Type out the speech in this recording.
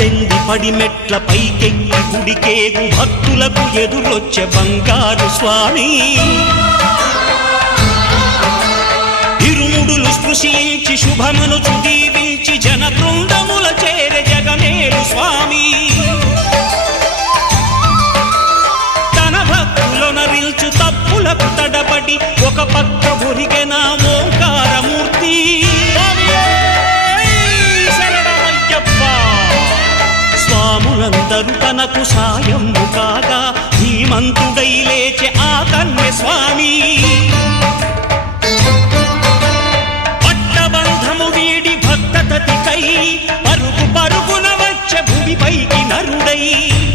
పద్దెంది పడిమెట్ల పైకెక్కి గుడికేగు భక్తులకు ఎదురొచ్చే బంగారు స్వామి ఇరుముడులు స్పృశించి శుభమనుచు దీవించి జన బృందముల చేరే జగమేలు స్వామి తన భక్తులొనరిల్చు తప్పులకు తడబడి ఒక పక్క ఒరిగెన ఓంకారమూర్తి స్వాములందరూ తనకు సాయము కాగా ధీమంతుడై లేచే ఆ కన్య స్వామి పట్టబంధము వీడి భక్తతతికై పరుగు పరుగున వచ్చే భూమిపైకి నరుడై